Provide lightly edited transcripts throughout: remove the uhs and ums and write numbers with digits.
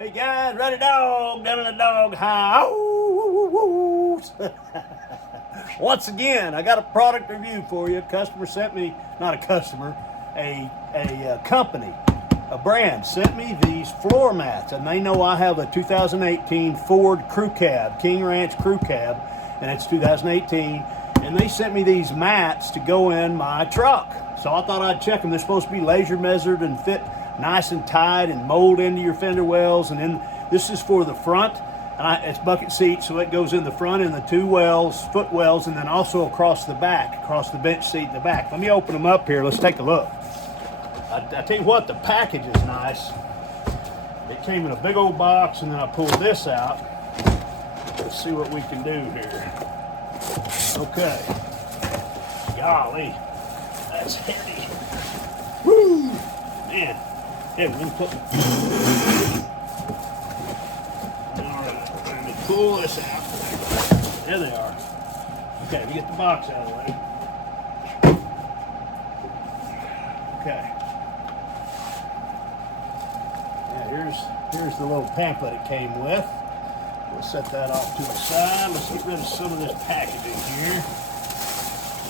Hey guys, Ratty Dog down in the dog house. Once again, I got a product review for you. A customer sent me, not a customer, a company, a brand sent me these floor mats, and they know I have a 2018 Ford Crew Cab, King Ranch Crew Cab, and it's 2018. And they sent me these mats to go in my truck. So I thought I'd check them. They're supposed to be laser measured and fit nice and tight and mold into your fender wells. And then this is for the front, and it's bucket seat, so it goes in the front in the two wells, foot wells, and then also across the back, across the bench seat in the back. Let me open them up here. Let's take a look. I tell you what, the package is nice. It came in a big old box, and then I pulled this out. Let's see what we can do here. Okay. Golly, that's heavy. Woo! Man. Hey, we're gonna put. Alright, let me pull this out. There they are. Okay, we get the box out of the way. Okay. Yeah, here's the little pamphlet it came with. We'll set that off to the side. Let's get rid of some of this packaging here.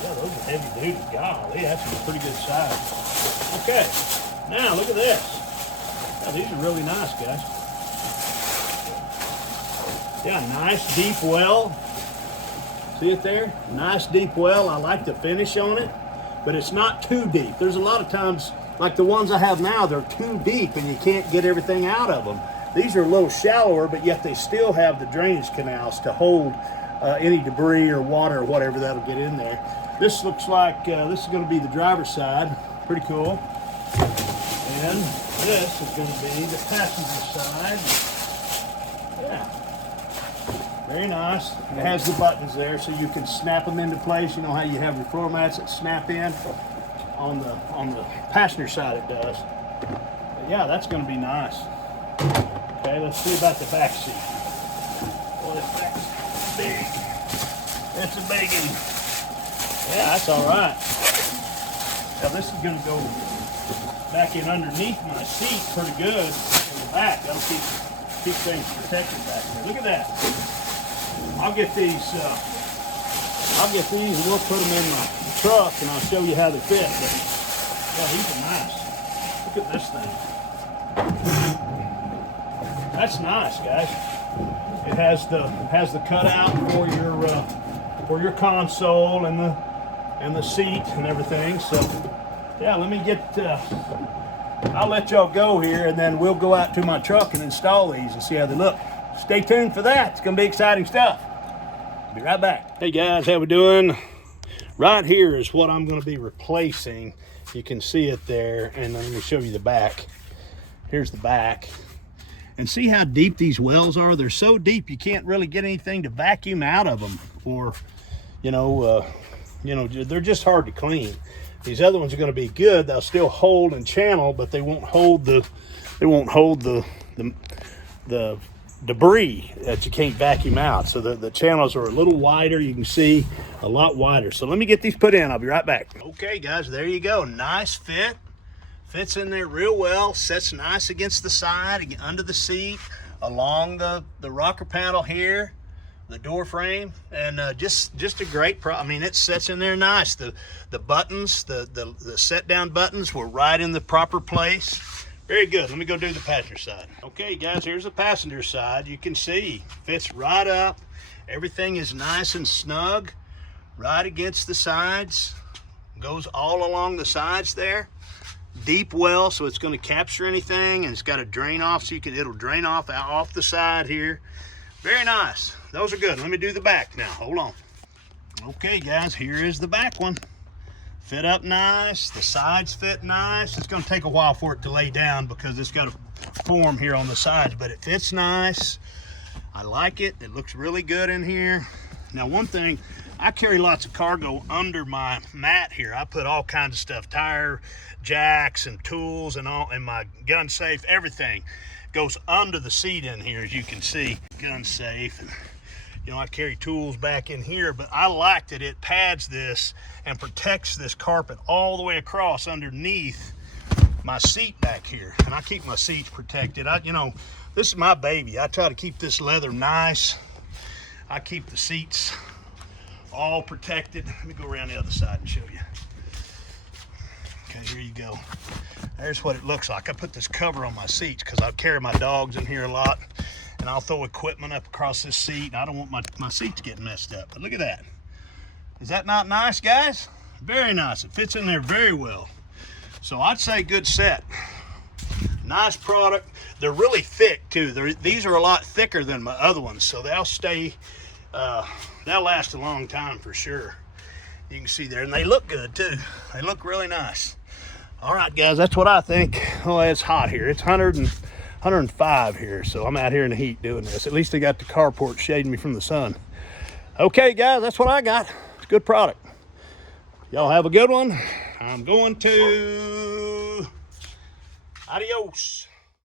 Yeah, those are heavy duty. Golly, that's a pretty good size. Okay, now look at this. Yeah, these are really nice, guys. Yeah, nice deep well. See it there? Nice deep well. I like the finish on it, but it's not too deep. There's a lot of times, like the ones I have now, they're too deep and you can't get everything out of them. These are a little shallower, but yet they still have the drainage canals to hold any debris or water or whatever that'll get in there. This looks like this is going to be the driver's side. Pretty cool. And this is going to be the passenger side. Yeah. Very nice. It has the buttons there so you can snap them into place. You know how you have your floor mats that snap in? On the passenger side it does. But yeah, that's going to be nice. Okay, let's see about the back seat. Boy, this back's big. It's a big one. Yeah, that's all right. Now this is going to go back in underneath my seat pretty good in the back. That'll keep things protected back there. Look at that. I'll get these and we'll put them in my truck and I'll show you how they fit. But yeah, these are nice. Look at this thing. That's nice, guys. It has the cutout for your console and the seat and everything. So yeah, let me get. I'll let y'all go here, and then we'll go out to my truck and install these and see how they look. Stay tuned for that. It's gonna be exciting stuff. Be right back. Hey guys, how we doing? Right here is what I'm gonna be replacing. You can see it there, and let me show you the back. Here's the back. And see how deep these wells are? They're so deep you can't really get anything to vacuum out of them, or they're just hard to clean. These other ones are going to be good. They'll still hold and channel, but they won't hold the debris that you can't vacuum out. So the channels are a little wider. You can see a lot wider. So let me get these put in. I'll be right back. Okay, guys, there you go. Nice fit. Fits in there real well, sets nice against the side, under the seat, along the rocker panel here, the door frame, and just a great I mean, it sets in there nice. The buttons, the set down buttons were right in the proper place. Very good. Let me go do the passenger side. Okay, guys, here's the passenger side. You can see, fits right up. Everything is nice and snug, right against the sides. Goes all along the sides there. Deep well, so it's going to capture anything, and it's got a drain off, so it'll drain off the side here. Very nice. Those are good. Let me do the back now. Hold on. Okay, guys, here is the back one. Fit up nice. The sides fit nice. It's going to take a while for it to lay down because it's got a form here on the sides, but it fits nice. I like it. It looks really good in here. Now, one thing, I carry lots of cargo under my mat here. I put all kinds of stuff, tire jacks and tools and all, and my gun safe, everything goes under the seat in here, as you can see. Gun safe, and I carry tools back in here, but I like that it pads this and protects this carpet all the way across underneath my seat back here, and I keep my seats protected. You know, this is my baby. I try to keep this leather nice. I keep the seats all protected. Let me go around the other side and show you. Okay, here you go. There's what it looks like. I put this cover on my seats because I carry my dogs in here a lot, and I'll throw equipment up across this seat. I don't want my seats getting messed up. But look at that. Is that not nice, guys? Very nice. It fits in there very well. So I'd say good set. Nice product. They're really thick too. These are a lot thicker than my other ones, so they'll stay, they'll last a long time for sure. You can see there, and they look good too. They look really nice. All right, guys, that's what I think. Oh, it's hot here. It's 105 here, so I'm out here in the heat doing this. At least they got the carport shading me from the sun. Okay, guys, that's what I got. It's a good product. Y'all have a good one. I'm going to adios.